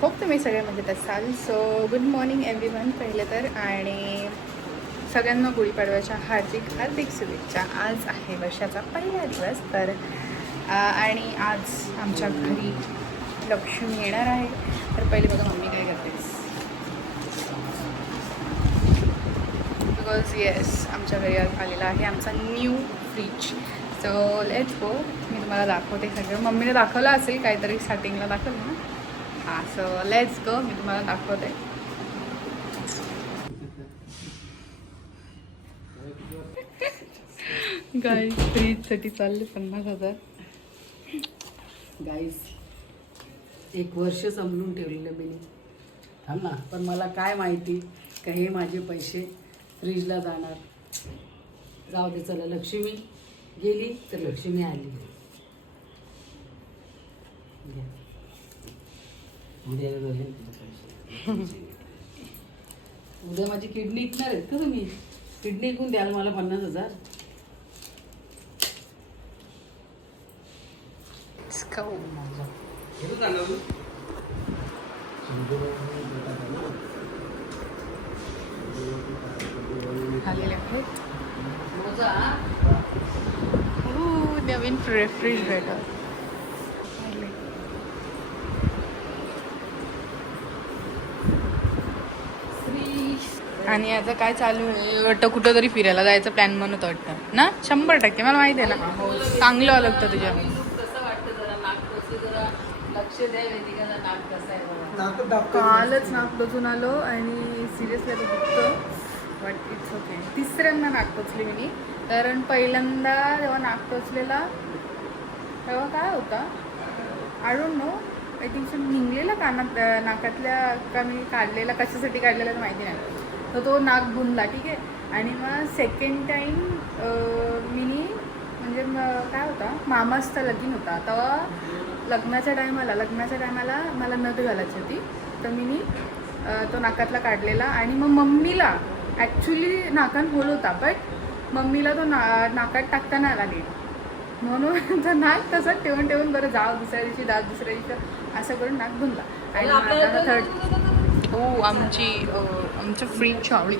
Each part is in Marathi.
होप तुम्ही सगळे मजेत असाल. सो गुड मॉर्निंग एव्हरीवन पहिले तर, आणि सगळ्यांना गुढीपाडव्याच्या हार्दिक हार्दिक शुभेच्छा. आज आहे वर्षाचा पहिला दिवस तर आणि आज आमच्या घरी लक्ष्मी येणार आहे. तर पहिले बघा मम्मी काय करते. बिकॉज येस, आमच्या घरी आज आलेला आहे आमचा new fridge. So let's go. मी तुम्हाला दाखवते सगळं. मम्मीने दाखवलं असेल काहीतरी स्टार्टिंगला दाखवलं ना. हां, सो लेट्स गो. मी तुम्हाला दाखवते. गाईस फ्रीजसाठी चालले 50,000. गाईस 1 वर्ष समजून ठेवलेलं मी थांब ना, पण मला काय माहिती का हे माझे पैसे फ्रीजला जाणार. जाऊ दे, चला. लक्ष्मी गेली तर लक्ष्मी आली. उद्या माझी किडनी विकणार आहेत का तुम्ही? किडनी विकून द्याल मला 50,000. नवीन रेफ्रिजरेटर. आणि आता काय चालू आहे वाटतं, कुठं तरी फिरायला जायचं प्लॅन म्हणत वाटतं ना. 100% मला माहिती आहे ना. चांगलं आलं होतं तुझ्या. कसं वाटतं जरा नाक टोचते, जरा लक्ष द्या वेदिकाचा नाक कसा आहे बघा. कालच नाक टोचून आलो आणि सिरियसली आता दुखतं. But it's okay. तिसऱ्यांदा नाक टोचली मी. कारण पहिल्यांदा जेव्हा नाक टोचलेला तेव्हा काय होता, I don't know, I think so निघलेला कानात नाकातल्या का मी काढलेला, कशासाठी काढलेला तर माहिती नाही. तर तो नाक गुंदला, ठीक आहे. आणि मग सेकंड टाईम मिनी म्हणजे काय होता, मामाचा लगीन होता. तेव्हा लग्नाच्या टायमाला मला नथ घालायची होती. तर मी तो नाकातला काढलेला. आणि मग मम्मीला ॲक्च्युली नाकात होल होता, बट मम्मीला तो नाकात टाकताना आला नाही. म्हणून तर नाक तसं ठेवून बरं जाव दुसऱ्या दिवशी असं करून नाक धुंदला. आणि आता थर्ड हो आमचं फ्रीज आवडी.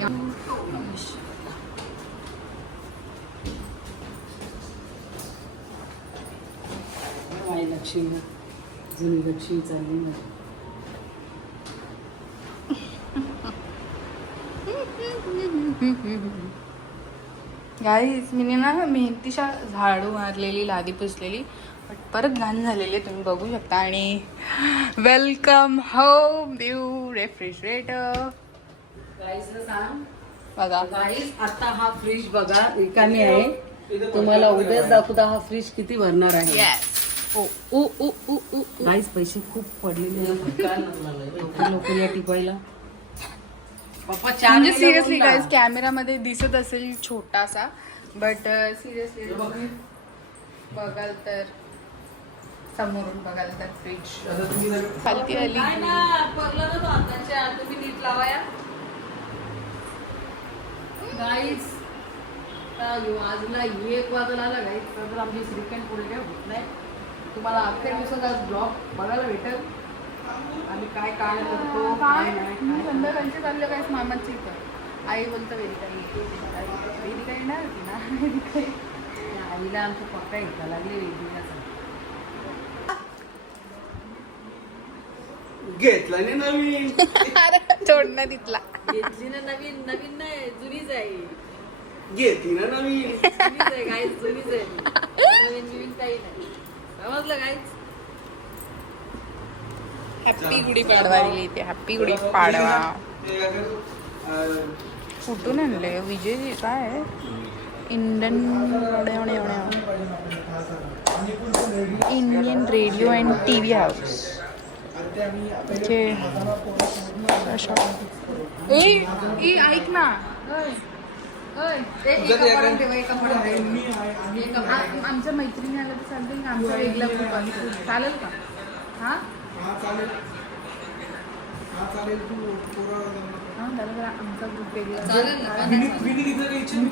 माझी लक्ष्मी, जुनी लक्ष्मी चालली माझी. गाईस मी ना मेहंदीच्या झाडू मारलेली, लादी पुसलेली, बट परत घाण झालेली आहे, तुम्ही बघू शकता. आणि वेलकम होम न्यू रेफ्रिजरेटर. गाईसला सांग बघा गाईस, आता हा फ्रीज बघा रिकामी आहे. तुम्हाला उद्याच दाखवता हा फ्रीज किती भरणार आहे. गाईस पैसे खूप पडलेले लोक या टिपायला. पप्पा म्हणजे सिरियसली गाईस कॅमेरामध्ये दिसत असेल छोटासा, बट सिरियसली बघाल तर समोरून बघाल तर फ्रीज खालती आली. तुम्ही नीट लावाया गाईस. आजला 1 वाजला आला गाईस, तर आमची श्रीखंड पुढे होत नाही. तुम्हाला अख्ख्या दिवसात आज ब्लॉग बघायला भेटेल. आम्ही काय काय करतो काय नाही. संध्याकाळचे चाललं काय मामाची इथं. आई बोलतं वेदिका येणार होती ना. आईला आमच्या पप्पा ऐका लागले वेदिकाचा. घेतला नाही नवीन. सोडणं तिथला. घेतली ना नवीन. नवीन नाही, जुनीच आहे. घेतली ना नवीन. जुनीच आहे गाईस, जुनीच आहे. नवीन काही नाही, समजलं गाईस. हॅप्पी गुढीपाडवा दिली इथे. हॅप्पी गुढीपाडवा. कुठून आणले विजय? काय Indian radio and TV house. Okay ऐक ना, आमच्या मैत्रिणी आल्या तर चालतील का? आमचा वेगळा ग्रुप चालेल का? हां आमचा ग्रुप वेगळा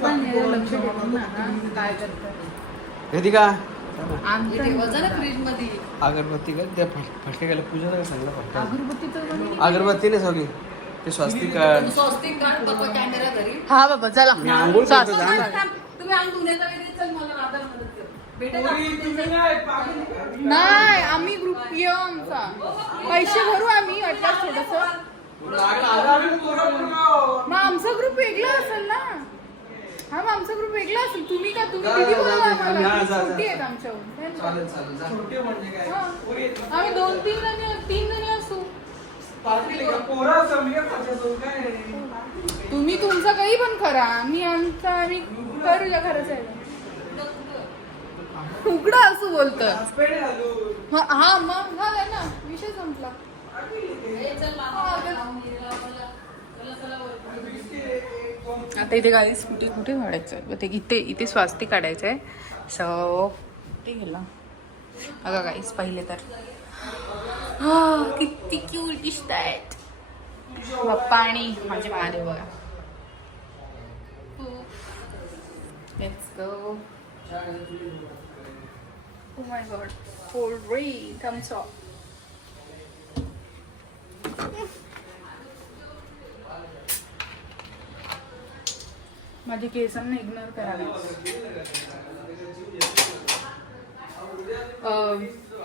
पण लक्ष देतो ना काय करतात. वेदिका आमचं वजन फ्रीज मध्ये अगरबत्ती का त्या फटक्याला पूजा नाही सांगला फक्त अगरबत्तीचं अगरबत्ती नाही सगळी ते स्वस्तिक स्वस्तिक काढ बाबा कॅमेरा घरी हा बाबा चला मी आंघोळ करतो जा ना. तुम्ही अंग धुण्याचा वेळ चल मला राधा मदत कर भेटेल नाही आम्ही ग्रुप ये आमचा पैसे भरू आम्ही वाटलं थोडस मग आमचा ग्रुप वेगळा असेल ना हा मग आमचा ग्रुप वेगळा असेल तुम्ही का तुम्ही किती बोलला आम्हाला हा, जा, जा. छोटी आहेत आमच्याहून चालेल चालेल जा. हा. आम्ही 2-3 जणी असू तुम्ही तुमचं काही पण करा आम्ही आमचा आम्ही करूया खरंच आहे उघडा असू बोलतं हा मग झालं ना विषय संपला आता इथे गाडी कुठे कुठे काढायचं ते इथे स्वास्तिक काढायचं आहे सो ते गेला अगं गाईस पहिले तर किती क्यूट दिसत आहेत बाप्पा आणि माझे महादेव बघा let's go Oh my god, cold rain comes up. माझे केसांना इग्नोर करा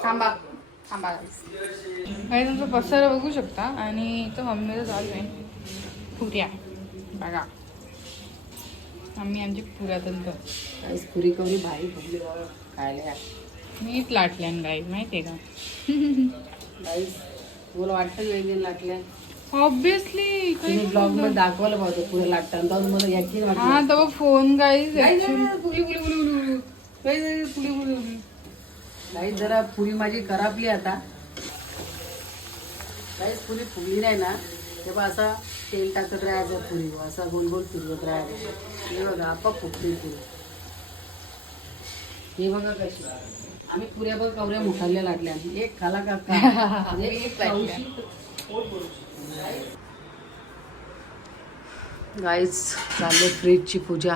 थांबा थांबा काही तुमचा पसारा बघू शकता आणि इथं मम्मीचं चालू आहे पुऱ्या बघा आम्ही आमची पुऱ्यातून पुरी कवरी भाई फुगली खायला मीच लाटल्यान गाई माहितीये का गाईस तुला वाटतं वेगळे लाटल्या ऑब्विसली तुम्ही ब्लॉग मध्ये दाखवायला पाहतो पुरे लाटताना जाऊन मला याची हा तर फोन गाईज गाईस जरा पुरी माझी करापली आता गाईस पुरी फुगली नाही ना तेव्हा असा तेल टाकत राहायचं पुरी असा गोल गोल फिरवत राहायचं हे बघा आपाप फुगते पुरी हे बघा कशी आम्ही पुऱ्या बघ कवऱ्या मुठाल्या लाटल्या एक खाला का एक गाईज चालले फ्रीजची पूजा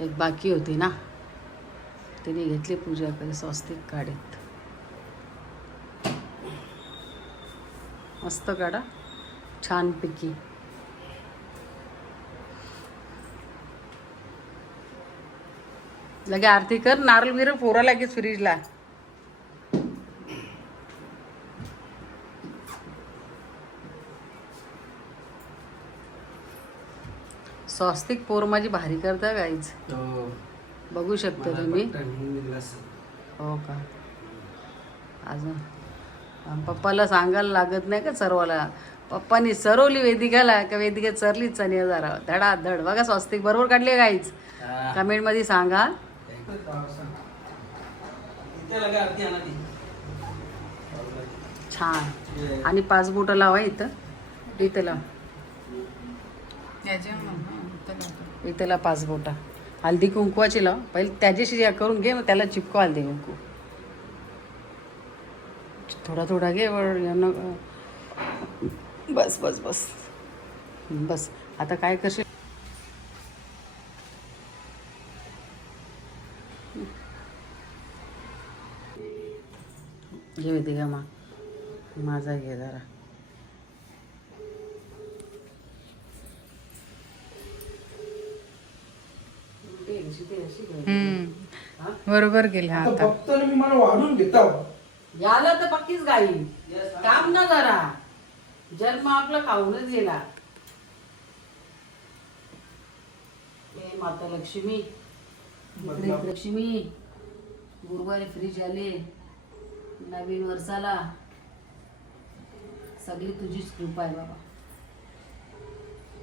एक बाकी होती ना तिने घेतली पूजा कधी स्वस्तिक काढत मस्त काढा छान पैकी लगे आरती कर नारळ बिरळ फोरा लागेल फ्रीजला स्वस्तिक पोर माझी भारी करता गाईज बघू शकता तुम्ही हो का अजून पप्पाला सांगायला लागत नाही का सर्वाला पप्पानी सरवली वेदिकाला का वेदिका चरलीच चनिया जरा धडा धड बघा स्वस्तिक बरोबर काढले गाईज कमेंट मध्ये सांगा छान आणि 5 बोटं लावा इथं लाव इथं 5 बोटा हल्दी कुंकवाची लाव पहिले त्याच्याशी करून घे मग त्याला चिपको हल्दी कुंकू थोडा थोडा घे बस बस बस बस आता काय करशील घे होती का माझा घे जरा बरोबर गेले आता फक्त मी मला वाढून घेता याला तर पक्कीच गाई काम ना जरा जन्म आपला खाऊनच गेला हे माता लक्ष्मी इकडे लक्ष्मी गुरुवारी फ्रीज आले नवीन वर्षाला सगळी तुझीच कृपा आहे बाबा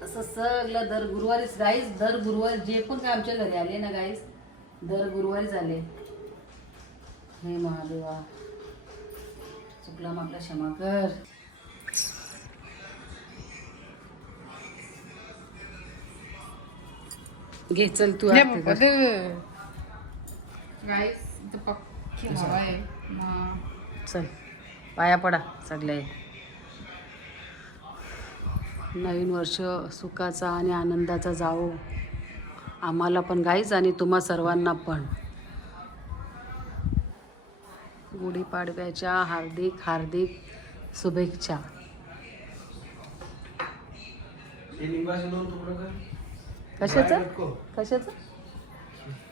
असं सगळं दर गुरुवारीच गाईस दर गुरुवारी जे पण काय आमच्या घरी आले ना गाईस दर गुरुवारीच आले हे महादेवा चुकला आपला क्षमा कर घे चल तू आरती कर. पक्की हवा आहे चल पाया पडा सगळे नवीन वर्ष सुखाचा आणि आनंदाचा जावो आम्हाला पण गाईच आणि तुम्हा सर्वांना पण गुढीपाडव्याच्या हार्दिक हार्दिक शुभेच्छा. कशाचं कशाचं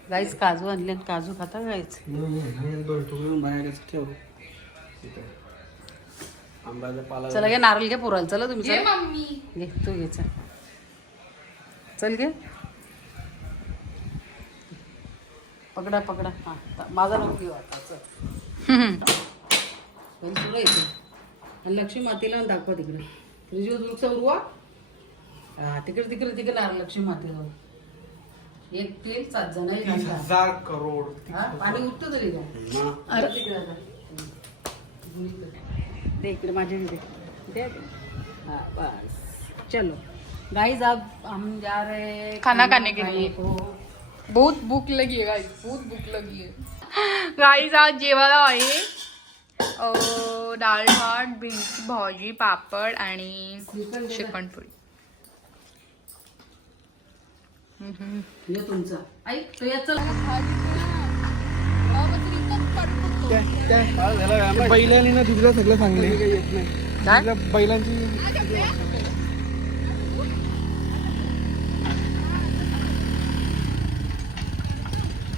गाईच काजू आणले, काजू खाता गाईच. चला घे नारळ घे पुराल. चला तुम्ही ये चला मम्मी. घे, तू घे चल. चल घे पकडा पकडा. हा माझा नको घेऊ आता. चल पण तुला येते. आणि लक्ष्मी मातेला दाखवा तिकडे. फ्रीजवर वृक्ष उरवा. हा तिकडे तिकडे तिकडे नारळ लक्ष्मी मातेला. एक तेल 7 जण 30,000 करोड. पाणी उठतं तरी का? अरे तिकडे आता. दे इकडे माझे दे दे. हाँ बस चलो गाइस अब हम जा रहे हैं खाना खाने के लिए. को. बहुत भूक लगी है गाइस, बहुत भूक लगी है गाइस. आज जेवायला आहे डाळ भात, भेंडीची भाजी, पापड आणि श्रीखंडपुरी. ये तुमचा ऐक तो या चल. बैलांनी ना दिदीला सगळं सांगले. काय बैलांची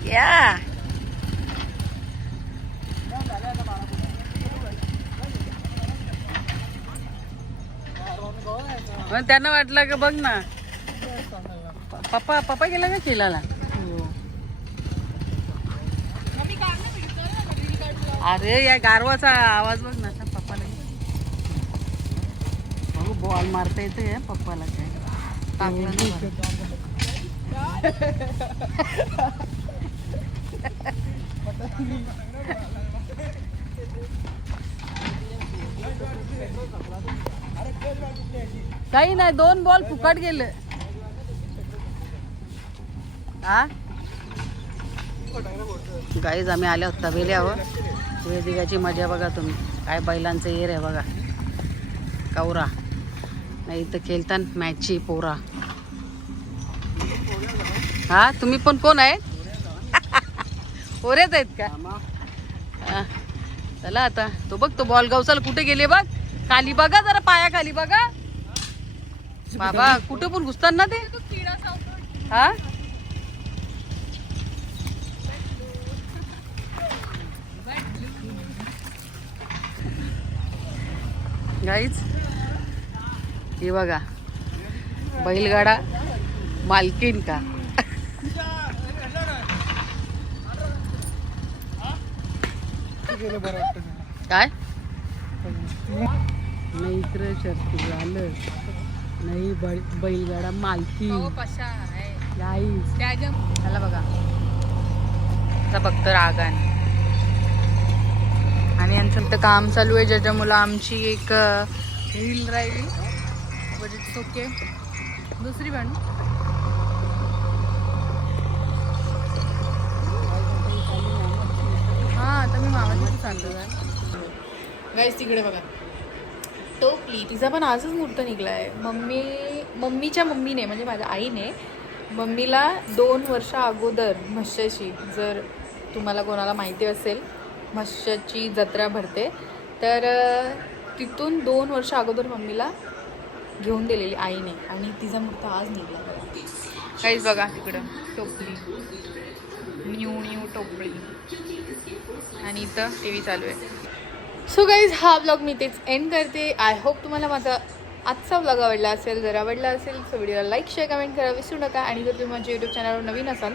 या मग त्यांना वाटलं का बघ ना पप्पा पप्पा गेला का खेळायला. अरे या गारवाचा आवाज बघ ना. पप्पाला बघू बॉल मारता येते पप्पाला. काही नाही 2 बॉल फुकट गेले. हा गाईज आम्ही आल्या होत तबेल्यावर. वेदिकाची मजा बघा तुम्ही. काय बैलांचं येर आहे बघा. कवरा नाही इथं खेळतात मॅचची पोरा. हा तुम्ही पण कोण आहे? पोरेच आहेत का? हा. चला आता तो बघ तो बॉल गावचाल कुठे गेले बघ. खाली बघा जरा पाया खाली बघा बाबा. कुठे पण घुसतात ना ते. हा गाईच हे बघा बैलगाडा मालकीन का. काय नाही इकडे शर्ती झालं नाही. बैलगाडा मालकी गाईच. त्याला बघा फक्त रागान. आणि यांचं तर काम चालू आहे ज्याच्यामुळं आमची एक रील राहिली. But it's okay. दुसरी पण हां आता मी मामाची चाललो आहे गाईस. तिकडे बघा टोपली तिचा पण आजच मुहूर्त निघला आहे. मम्मीच्या मम्मीने म्हणजे माझ्या आईने मम्मीला 2 वर्ष अगोदर म्हशीची, जर तुम्हाला कोणाला माहिती असेल म्हशीची जत्रा भरते तर तिथून 2 वर्ष अगोदर मम्मीला घेऊन दिलेली आईने. आणि तिचा मुहूर्त आज निघला. काहीच बघा तिकडं टोपली न्यू टोपली. आणि इथं TV चालू आहे. सो गाईज हा ब्लॉग मी तेच एंड करते. आय होप तुम्हाला माझा आजचा ब्लॉग आवडला असेल. जर आवडला असेल तर व्हिडिओला लाईक शेअर कमेंट करायला विसरू नका. आणि जर तुम्ही माझ्या यूट्यूब चॅनलवर नवीन असाल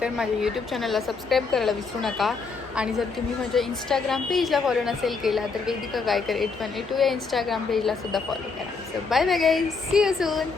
तर माझ्या यूट्यूब चॅनलला सबस्क्राईब करायला विसरू नका. आणि जर तुम्ही माझ्या इंस्टाग्राम पेजला फॉलो नसेल केला तर वेदिका गायकर 8182 या इंस्टाग्राम पेजला सुद्धा फॉलो करा. So bye bye guys. See you soon.